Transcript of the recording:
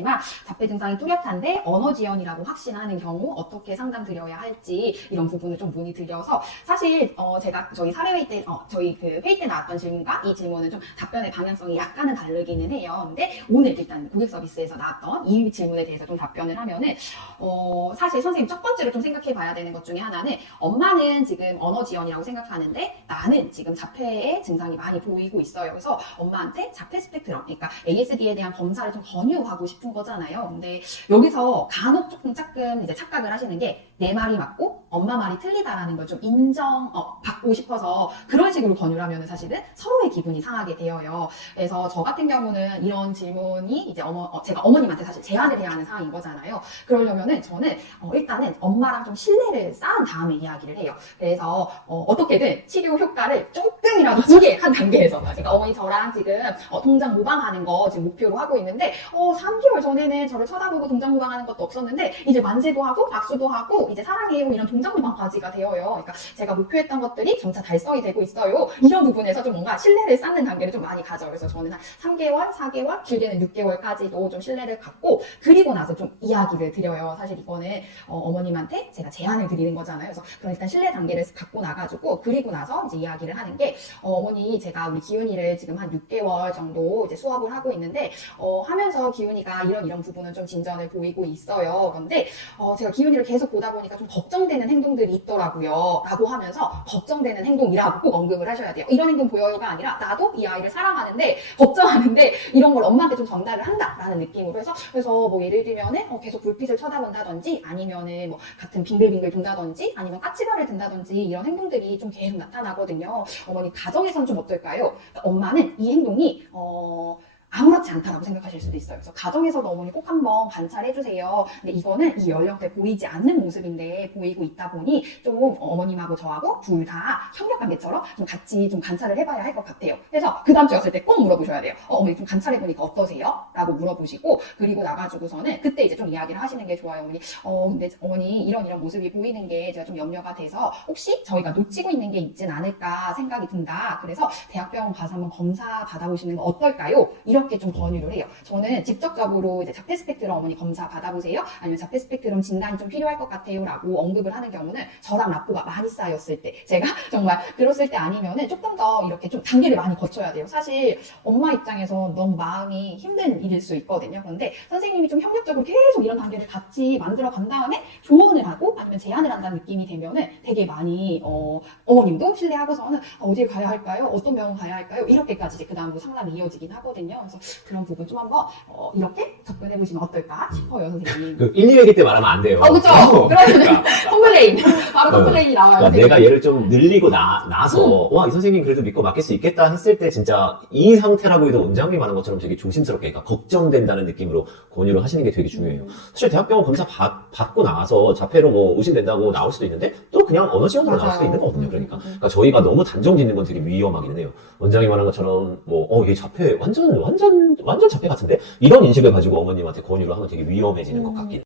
아시겠지만 자폐 증상이 뚜렷한데 언어 지연이라고 확신하는 경우 어떻게 상담 드려야 할지 이런 부분을 좀 문의드려서 사실 제가 저희 사례회의 때 저희 그 회의 때 나왔던 질문과 이 질문은 좀 답변의 방향성이 약간은 다르기는 해요. 근데 오늘 일단 고객 서비스에서 나왔던 이 질문에 대해서 좀 답변을 하면은 사실 선생님 첫 번째로 좀 생각해 봐야 되는 것 중에 하나는 엄마는 지금 언어 지연이라고 생각하는데 나는 지금 자폐의 증상이 많이 보이고 있어요. 그래서 엄마한테 자폐 스펙트럼, 그러니까 ASD에 대한 검사를 좀 권유하고 싶은 거잖아요. 근데 여기서 간혹 조금 이제 착각을 하시는 게 내 말이 맞고 엄마 말이 틀리다라는 걸 좀 받고 싶어서 그런 식으로 권유를 하면 사실은 서로의 기분이 상하게 되어요. 그래서 저 같은 경우는 이런 질문이 이제 제가 어머님한테 사실 제안을 해야 하는 상황인 거잖아요. 그러려면은 저는 일단은 엄마랑 좀 신뢰를 쌓은 다음에 이야기를 해요. 그래서 어떻게든 치료 효과를 조금이라도 주게 한 단계에서 제가 어머니 저랑 지금 동작 모방하는 거 지금 목표로 하고 있는데 3개월 전에는 저를 쳐다보고 동작 모방하는 것도 없었는데 이제 만세도 하고 박수도 하고 이제 사랑해요 이런 동작 모방까지가 되어요. 그러니까 제가 목표했던 것들이 점차 달성이 되고 있어요. 이런 부분에서 좀 뭔가 신뢰를 쌓는 단계를 좀 많이 가져요. 그래서 저는 한 3개월, 4개월, 길게는 6개월까지도 좀 신뢰를 갖고 그리고 나서 좀 이야기를 드려요. 사실 이거는 어머님한테 제가 제안을 드리는 거잖아요. 그래서 그럼 일단 신뢰 단계를 갖고 나가지고 그리고 나서 이제 이야기를 하는 게 어머니 제가 우리 기훈이를 지금 한 6개월 정도 이제 수업을 하고 있는데 하면서 기훈이가 이런 부분은 좀 진전을 보이고 있어요. 그런데 제가 기훈이를 계속 보다 보니까 좀 걱정되는 행동들이 있더라고요. 라고 하면서 걱정되는 행동이라고 꼭 언급을 하셔야 돼요. 이런 행동 보여요가 아니라 나도 이 아이를 사랑하는데 걱정하는데 이런 걸 엄마한테 좀 전달을 한다라는 느낌으로 해서 그래서 뭐 예를 들면은 계속 불빛을 쳐다본다든지 아니면은 뭐 같은 빙글빙글 돈다든지 아니면 까치발을 든다든지 이런 행동들이 좀 계속 나타나거든요. 어머니 가정에선 좀 어떨까요? 그러니까 엄마는 이 행동이 아무렇지 않다라고 생각하실 수도 있어요. 그래서 가정에서도 어머니 꼭 한번 관찰해주세요. 근데 이거는 이 연령대 보이지 않는 모습인데 보이고 있다 보니 좀 어머님하고 저하고 둘 다 협력관계처럼 좀 같이 좀 관찰을 해봐야 할 것 같아요. 그래서 그 다음 주에 왔을 때 꼭 물어보셔야 돼요. 어머니 좀 관찰해보니까 어떠세요? 라고 물어보시고 그리고 나가지고서는 그때 이제 좀 이야기를 하시는 게 좋아요. 어머니 근데 어머니 이런 모습이 보이는 게 제가 좀 염려가 돼서 혹시 저희가 놓치고 있는 게 있진 않을까 생각이 든다. 그래서 대학병원 가서 한번 검사 받아보시는 거 어떨까요? 이렇게 좀 권유를 해요. 저는 직접적으로 이제 자폐 스펙트럼 어머니 검사 받아보세요. 아니면 자폐 스펙트럼 진단이 좀 필요할 것 같아요. 라고 언급을 하는 경우는 저랑 라포가 많이 쌓였을 때 제가 정말 그랬을 때 아니면은 조금 더 이렇게 좀 단계를 많이 거쳐야 돼요. 사실 엄마 입장에서 너무 마음이 힘든 일일 수 있거든요. 그런데 선생님이 좀 협력적으로 계속 이런 단계를 같이 만들어 간 다음에 조언을 하고 아니면 제안을 한다는 느낌이 되면은 되게 많이 어머님도 신뢰하고서는 어디에 가야 할까요? 어떤 병원 가야 할까요? 이렇게까지 이제 그 다음으로 상담이 이어지긴 하거든요. 그래서 그런 부분 좀 한번 이렇게 접근해 보시면 어떨까 싶어요, 선생님. 그 1, 2회기 때 말하면 안 돼요. 그쵸? 그러면 컴플레인 바로 컴플레인이 나와요. 그러니까 내가 얘를 좀 늘리고 나서 와, 이 선생님 그래도 믿고 맡길 수 있겠다 했을 때 진짜 이 상태라고 해도 원장님이 말한 것처럼 되게 조심스럽게 그러니까 걱정된다는 느낌으로 권유를 하시는 게 되게 중요해요. 사실 대학병원 검사 받고 나서 자폐로 뭐 의심된다고 나올 수도 있는데 또 그냥 언어 지원으로 나올 수도 있는 거거든요. 그러니까 저희가 너무 단정 짓는 건 되게 위험하기는 해요. 원장이 말한 것처럼 얘 자폐 완전 자폐 같은데 이런 인식을 가지고 어머님한테 권유를 하면 되게 위험해지는 것 같긴 해요.